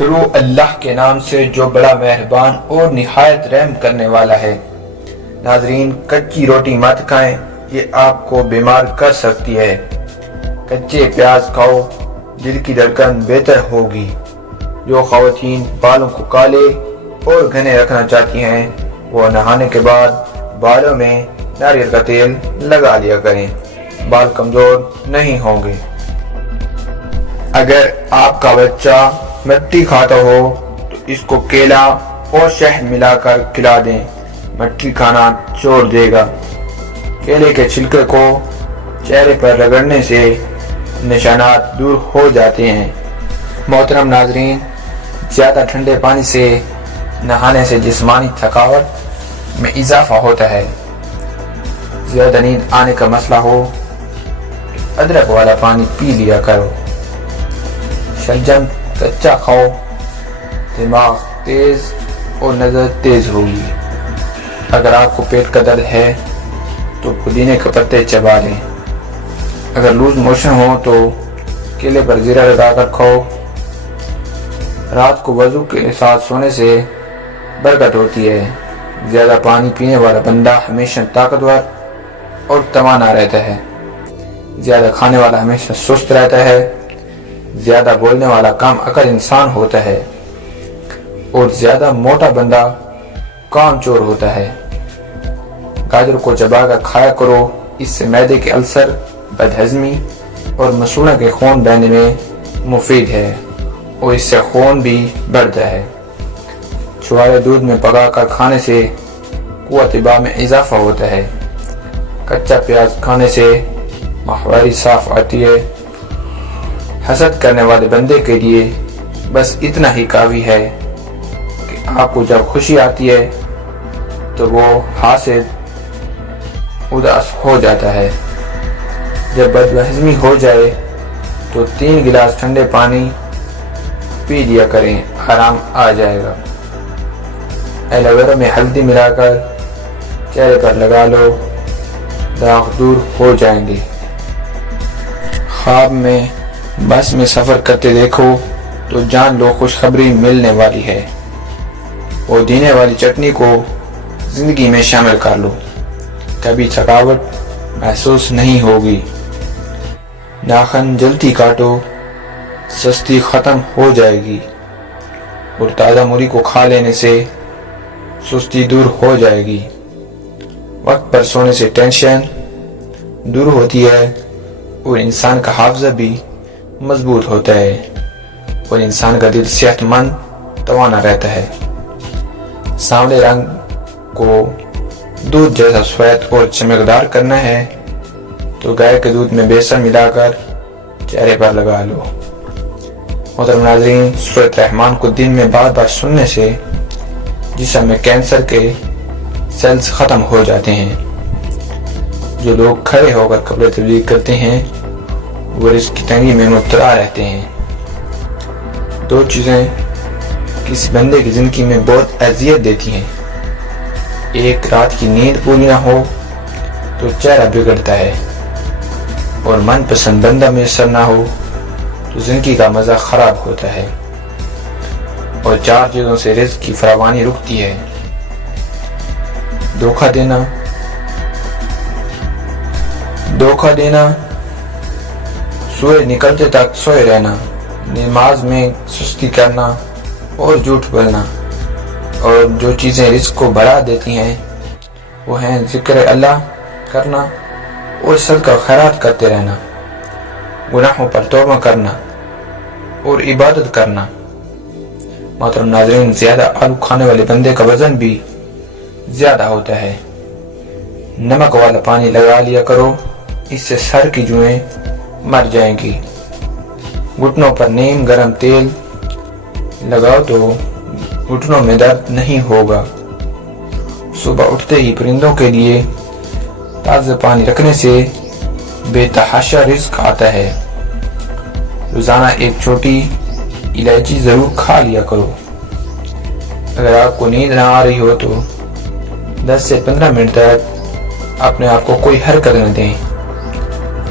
شروع اللہ کے نام سے جو بڑا مہربان اور نہایت رحم کرنے والا ہے۔ ناظرین، کچی روٹی مت کھائیں، یہ آپ کو بیمار کر سکتی ہے۔ کچے پیاز کھاؤ، دل کی دھڑکن بہتر ہوگی۔ جو خواتین بالوں کو کالے اور گھنے رکھنا چاہتی ہیں وہ نہانے کے بعد بالوں میں ناریل کا تیل لگا لیا کریں، بال کمزور نہیں ہوں گے۔ اگر آپ کا بچہ مٹی کھاتا ہو تو اس کو کیلا اور شہد ملا کر کھلا دیں، مٹی کھانا چھوڑ دے گا۔ کیلے کے چھلکے کو چہرے پر رگڑنے سے نشانات دور ہو جاتے ہیں۔ محترم ناظرین، زیادہ ٹھنڈے پانی سے نہانے سے جسمانی تھکاوٹ میں اضافہ ہوتا ہے۔ زیادہ نیند آنے کا مسئلہ ہو تو ادرک والا پانی پی لیا کرو۔ شلجم کچا کھاؤ، دماغ تیز اور نظر تیز ہوگی۔ اگر آپ کو پیٹ کا درد ہے تو پودینے کے پتے چبا لیں۔ اگر لوز موشن ہو تو کیلے پر زیرہ لگا کر کھاؤ۔ رات کو وضو کے ساتھ سونے سے برکت ہوتی ہے۔ زیادہ پانی پینے والا بندہ ہمیشہ طاقتور اور توانا رہتا ہے۔ زیادہ کھانے والا ہمیشہ سست رہتا ہے۔ زیادہ بولنے والا کم عقل انسان ہوتا ہے، اور زیادہ موٹا بندہ کام چور ہوتا ہے۔ گاجر کو چبا کر کھایا کرو، اس سے معدے کے السر، بدہضمی اور مسوڑھوں کے خون بہنے میں مفید ہے، اور اس سے خون بھی بڑھتا ہے۔ چھوارے دودھ میں پکا کر کھانے سے قوت دفاع میں اضافہ ہوتا ہے۔ کچا پیاز کھانے سے ماہواری صاف آتی ہے۔ حسد کرنے والے بندے کے لیے بس اتنا ہی کافی ہے کہ آپ کو جب خوشی آتی ہے تو وہ حاسد اداس ہو جاتا ہے۔ جب بدہضمی ہو جائے تو 3 گلاس ٹھنڈے پانی پی لیا کریں، آرام آ جائے گا۔ ایلو ویرا میں ہلدی ملا کر چہرے پر لگا لو، داغ دور ہو جائیں گے۔ خواب میں بس میں سفر کرتے دیکھو تو جان لو خوشخبری ملنے والی ہے۔ پودینے والی چٹنی کو زندگی میں شامل کر لو، کبھی تھکاوٹ محسوس نہیں ہوگی۔ ناخن جلدی کاٹو، سستی ختم ہو جائے گی، اور تازہ مولی کو کھا لینے سے سستی دور ہو جائے گی۔ وقت پر سونے سے ٹینشن دور ہوتی ہے، اور انسان کا حافظہ بھی مضبوط ہوتا ہے، اور انسان کا دل صحت مند توانا رہتا ہے۔ سانولے رنگ کو دودھ جیسا سفید اور چمکدار کرنا ہے تو گائے کے دودھ میں بیسن ملا کر چہرے پر لگا لو۔ محترم ناظرین، سورۃ رحمان کو دن میں بار بار سننے سے جسم میں کینسر کے سیلز ختم ہو جاتے ہیں۔ جو لوگ کھڑے ہو کر کپڑے تبدیل کرتے ہیں وہ رزق کی تنگی میں مبتلا رہتے ہیں۔ 2 چیزیں کسی بندے کی زندگی میں بہت اذیت دیتی ہیں۔ ایک، رات کی نیند پوری نہ ہو تو چہرہ بگڑتا ہے، اور من پسند بندہ میسر نہ ہو تو زندگی کا مزہ خراب ہوتا ہے۔ اور 4 چیزوں سے رزق کی فراوانی رکتی ہے: دھوکہ دینا، سورج نکلتے تک سوئے رہنا، نماز میں سستی کرنا اور جھوٹ بولنا۔ اور جو چیزیں رزق کو بڑھا دیتی ہیں وہ ہیں ذکر اللہ کرنا اور صدقہ خیرات کرتے رہنا، گناہوں پر توبہ کرنا اور عبادت کرنا۔ محترم ناظرین، زیادہ آلو کھانے والے بندے کا وزن بھی زیادہ ہوتا ہے۔ نمک والا پانی لگا لیا کرو، اس سے سر کی جوئیں مر جائیں گی۔ گھٹنوں پر نیم گرم تیل لگاؤ تو گھٹنوں میں درد نہیں ہوگا۔ صبح اٹھتے ہی پرندوں کے لیے تازہ پانی رکھنے سے بے تحاشا رزق آتا ہے۔ روزانہ ایک چھوٹی الائچی ضرور کھا لیا کرو۔ اگر آپ کو نیند نہ آ رہی ہو تو 10 سے 15 منٹ تک اپنے آپ کو کوئی حرکت نہ دیں،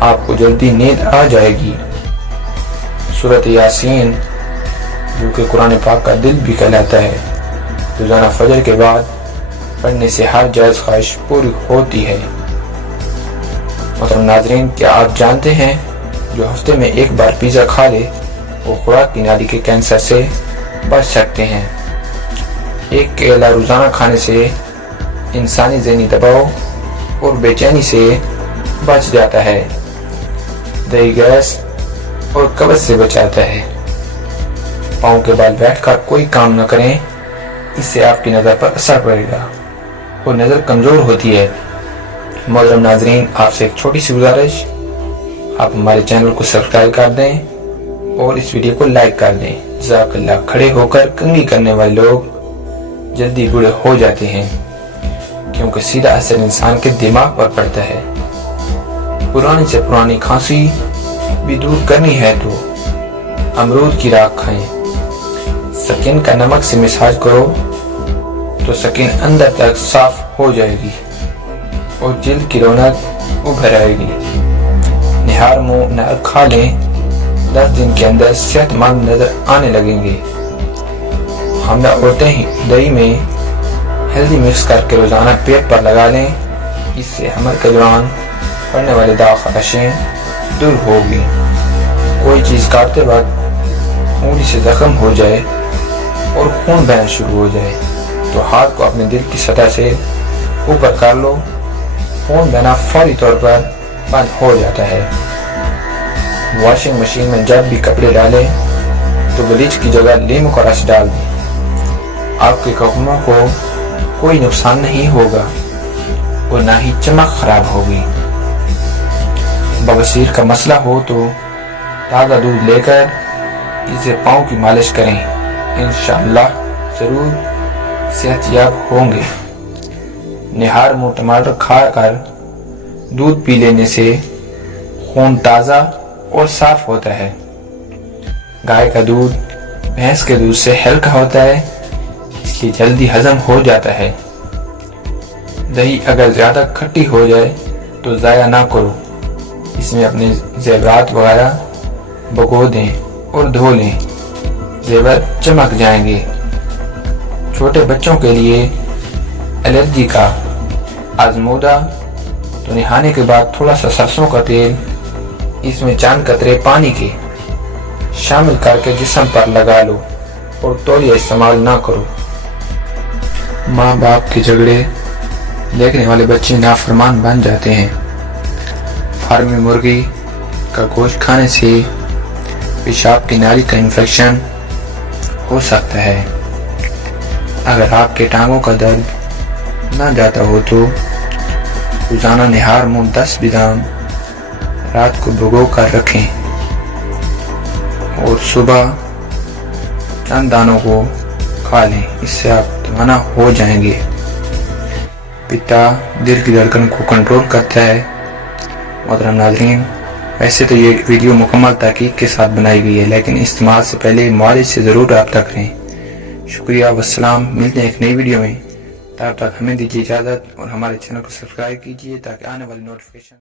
آپ کو جلدی نیند آ جائے گی۔ سورۃ یاسین جو کہ قرآن پاک کا دل بھی کہلاتا ہے، روزانہ فجر کے بعد پڑھنے سے ہر جائز خواہش پوری ہوتی ہے۔ محترم ناظرین، کیا آپ جانتے ہیں جو ہفتے میں ایک بار پیزا کھا لے وہ خوراک کی نالی کے کینسر سے بچ سکتے ہیں۔ ایک کیلا روزانہ کھانے سے انسانی ذہنی دباؤ اور بے چینی سے بچ جاتا ہے، دہی گیس اور قبض سے بچاتا ہے۔ پاؤں کے بال بیٹھ کر کوئی کام نہ کریں، اس سے آپ کی نظر پر اثر پڑے گا اور نظر کمزور ہوتی ہے۔ محترم ناظرین، آپ سے ایک چھوٹی سی گزارش، آپ ہمارے چینل کو سبسکرائب کر دیں اور اس ویڈیو کو لائک کر دیں۔ جزاک اللہ۔ کھڑے ہو کر کنگھی کرنے والے لوگ جلدی بوڑھے ہو جاتے ہیں کیونکہ سیدھا اثر انسان کے دماغ پر پڑتا ہے۔ پرانی سے پرانی کھانسی بھی دور کرنی ہے تو امرود کی راکھ کھائیں۔ سکن کا نمک سے مساج کرو تو سکن اندر تک صاف ہو جائے گی اور جلد کی رونق ابھر آئے گی۔ نہار منہ نہر کھا لیں، 10 دن کے اندر صحت مند نظر آنے لگیں گے۔ حاملہ عورتیں دہی میں ہلدی مکس کر کے روزانہ پیٹ پر لگا لیں، اس سے حمل کے دوران پڑنے والے داغ خراشیں دور ہوگی۔ کوئی چیز کاٹتے وقت انگلی سے زخم ہو جائے اور خون بہنا شروع ہو جائے تو ہاتھ کو اپنے دل کی سطح سے اوپر کر لو، خون بہنا فوری طور پر بند ہو جاتا ہے۔ واشنگ مشین میں جب بھی کپڑے ڈالیں تو بلیچ کی جگہ لیموں کا رس ڈال دیں، آپ کے کپڑوں کو کوئی نقصان نہیں ہوگا اور نہ ہی چمک خراب ہوگی۔ بواسیر کا مسئلہ ہو تو تازہ دودھ لے کر اسے پاؤں کی مالش کریں، انشاءاللہ ضرور صحت یاب ہوں گے۔ نہار منہ ٹماٹر کھا کر دودھ پی لینے سے خون تازہ اور صاف ہوتا ہے۔ گائے کا دودھ بھینس کے دودھ سے ہلکا ہوتا ہے، اس لیے جلدی ہضم ہو جاتا ہے۔ دہی اگر زیادہ کھٹی ہو جائے تو ضائع نہ کرو، اس میں اپنے زیورات وغیرہ بھگو دیں اور دھو لیں، زیور چمک جائیں گے۔ چھوٹے بچوں کے لیے الرجی کا آزمودہ تو نہانے کے بعد تھوڑا سا سرسوں کا تیل، اس میں چند قطرے پانی کے شامل کر کے جسم پر لگا لو اور تولیہ استعمال نہ کرو۔ ماں باپ کے جھگڑے دیکھنے والے بچے نافرمان بن جاتے ہیں۔ فارمی مرغی کا گوشت کھانے سے پیشاب کی نالی کا انفیکشن ہو سکتا ہے۔ اگر آپ کے ٹانگوں کا درد نہ جاتا ہو تو روزانہ نہار منہ 10 بادام رات کو بھگو کر رکھیں اور صبح چند دانوں کو کھا لیں، اس سے آپ توانا ہو جائیں گے۔ پتا دل کی دھڑکن کو کنٹرول کرتا ہے۔ محترم ناظرین، ویسے تو یہ ویڈیو مکمل تحقیق کے ساتھ بنائی گئی ہے، لیکن استعمال سے پہلے معالج سے ضرور رابطہ کریں۔ شکریہ، والسلام۔ ملتے ہیں ایک نئی ویڈیو میں، تب تک ہمیں دیجیے اجازت اور ہمارے چینل کو سبسکرائب کیجیے تاکہ آنے والی نوٹیفیکیشن